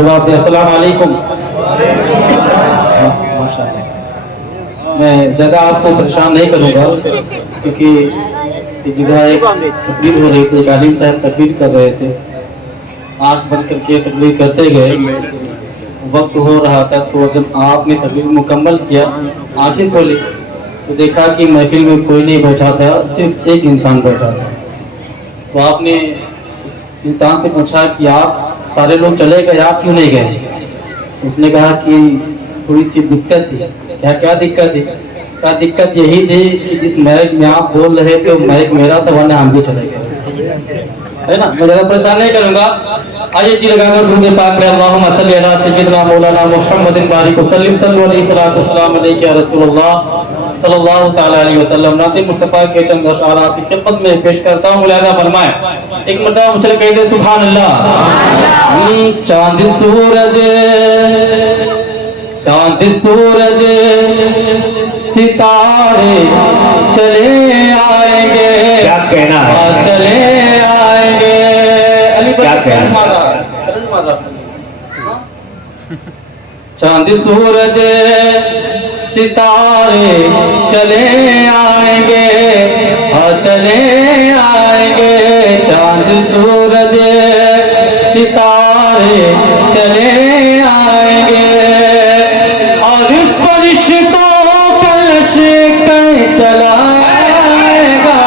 जवाब दे। अस्सलाम वालेकुम। मैं ज़्यादा आपको परेशान नहीं करूँगा क्योंकि जगह एक तकरीर हो रही थी, गालिब साहब तकरीर कर रहे थे, आँख बंद करके तकरीर करते गए, वक्त हो रहा था। तो जब आपने तकरीर मुकम्मल किया, आंखें खोली तो देखा कि महफिल में कोई नहीं बैठा था, सिर्फ एक इंसान बैठा था। तो आपने उस इंसान से पूछा कि आप सारे लोग चले गए, आप क्यों नहीं गए? उसने कहा कि थोड़ी सी दिक्कत थी। क्या दिक्कत थी? क्या दिक्कत यही थी कि जिस महक में आप बोल रहे थे वो महक मेरा था, वरना हम भी चले गए, है ना। मैं ज़्यादा परेशान नहीं करूँगा। आइए जी लगाकर दुरूद पाक में अल्लाहुम्मा सल्ली अला सय्यिदिना मौलाना मुहम्मदिन बारिक वसल्लिम सल्लल्लाहु अलैहि सलातु वस्सलाम अलैका या रसूलल्लाह सल्लल्लाहु ताला अलैहि वसल्लम। नाते मुस्तफ़ा के चंद अशआर आपकी खिदमत में पेश करता हूँ। मुलाहिज़ा फरमाएं, एक मरतबा मुझे कह दे सुभान अल्लाह। चांद सूरज सितारे चले आएंगे, क्या कहना है? चले आएंगे। अली क्या कहना? चांद सूरज सितारे चले आएंगे, चले आएंगे। चांद सूरज सितारे चले आएंगे और फरिश्तों कलश कहीं चलाएगा।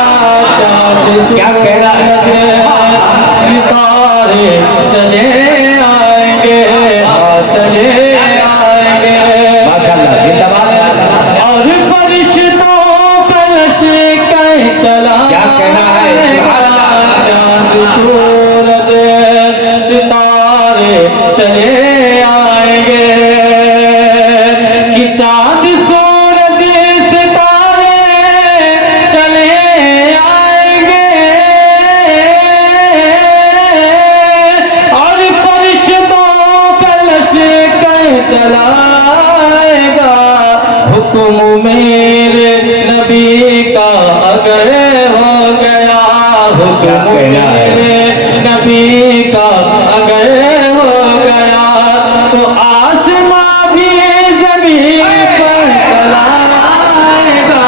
चांद क्या कहना है? सितारे चले आएंगे, चले आएंगे। माशाअल्लाह, जिंदाबाद। और फरिश्तों कलश कहीं चला। क्या कहना है? चांद सूरज सितारे चले आएंगे कि चांद सूरज सितारे चले आएंगे और फरिश्तों कलश कहीं चलाएगा। हुक्म मेरे नबी का अगर हो गया, हुक्म मेरे नबी का अगर हो गया तो आसमां भी ज़मीन पर चलाएगा।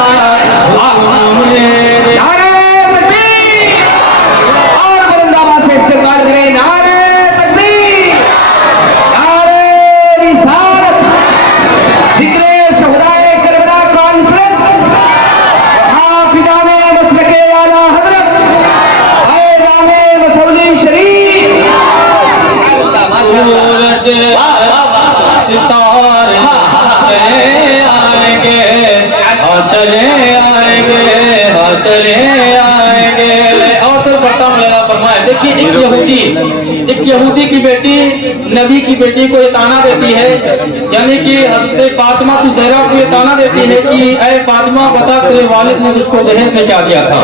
हुक्म मेरे नारे तकबीर और बुलंदाबाद से इस्तेमाल करें। नारे तकबीर, नारे रिसालत, जिक्रे शहदाए करबला कॉन्फ्रेंस, हाफिजाने मसलके आला हजरत हैराने मसौली शरीफ। सूरज सितारे चले आएंगे, चले आएंगे, चले आएंगे। और फिर पढ़ता हूँ, लगा फरमाए। देखिए एक यहूदी की बेटी नबी की बेटी को ये ताना देती है, यानी कि हज़रत फातिमा ज़हरा को ये ताना देती है कि ऐ फातिमा बता तेरे वालिद ने तुझको दहेज में क्या दिया था।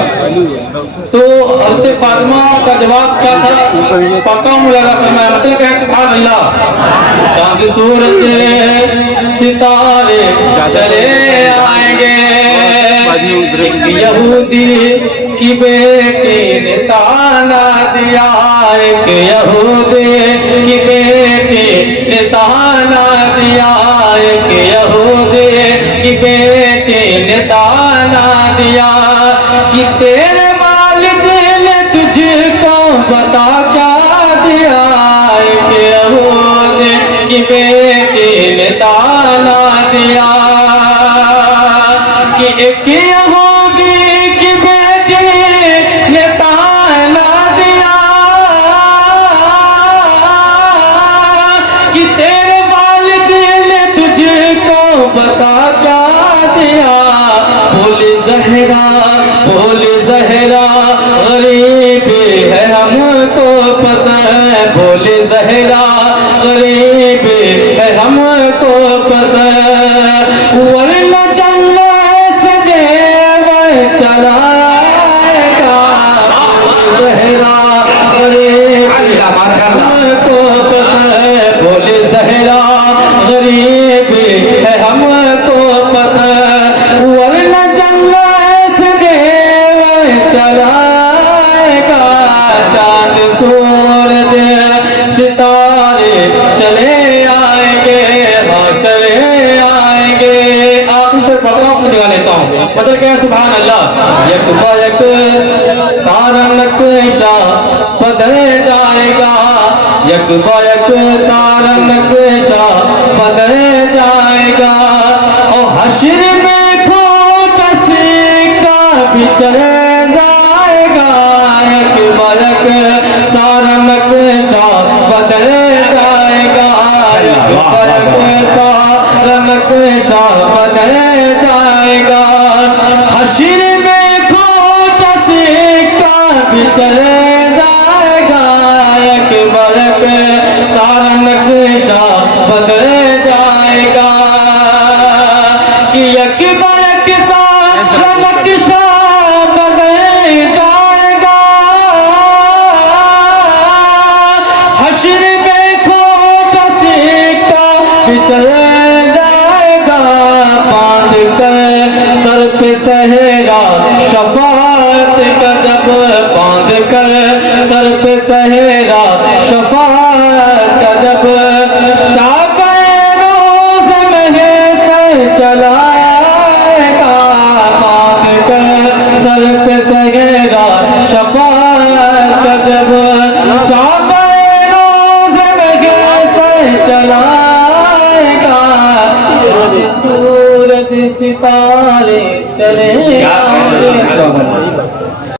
तो हज़रत फातिमा का जवाब क्या था? पढ़ता हूँ, लगा फरमाए। मतलब क्या? सुभान अल्लाह। चांद सूरज सितारे चले आएंगे, एक यहूदी की बेटी ने ताना दिया, एक यहूदी की बेटी ने ताना दिया, एक यहूदी की बेटी ने ताना दिया कि तेरे वालिद ने तुझको बता क्या दिया। एक यहूदी की बेटी ने ताना दिया कि एक यहूदी की बेटी ने ताना दिया कि तेरे वालिद ने तुझको बता क्या दिया। बोले ज़हरा, बोले ज़हरा गरीब है हमको पसंद, बोले ज़हरा गरीब है हमको पसंद, वरना जन्नत से जेवर चलाएगा। ज़हरा गरीब हमको पसंद, बोले ज़हरा गरीब है हमको पसंद, वरना जन्नत से जेवर चलाएगा। चांद सूरज सितारे चले आएंगे, हाँ चले आएंगे। आखिरी शेर पढ़ता हूँ, निकाल लेता हूँ। मतलब क्या है, सुभान अल्लाह। यक बयक सारा नक्शा बदल जाएगा, यक बयक सारा नक्शा बदल जाएगा। और हश्र में खोटा सिक्का भी चले जाएगा, यक बयक सारा नक्शा बदल जाएगा, यक बयक सारा नक्शा बदल जाएगा। हश्र में खोटा सिक्का भी चले जाएगा, यक बयक सारा नक्शा बदल जाएगा। कि यक बयक सारा नक्शा बदल जाएगा, हश्र में खोटा सिक्का भी चले जाएगा। बांध कर सर पे सहरा शफाअत का जब, बांध कर सर पे सहरा शफाअत का जब, शाफ़े-ए-रोज़ महशर चलाएगा। बांध कर सर पे सहरा शफाअत का जब, शाफ़े-ए-रोज़ महशर चलाएगा। सूरज सितारे चले आएंगे।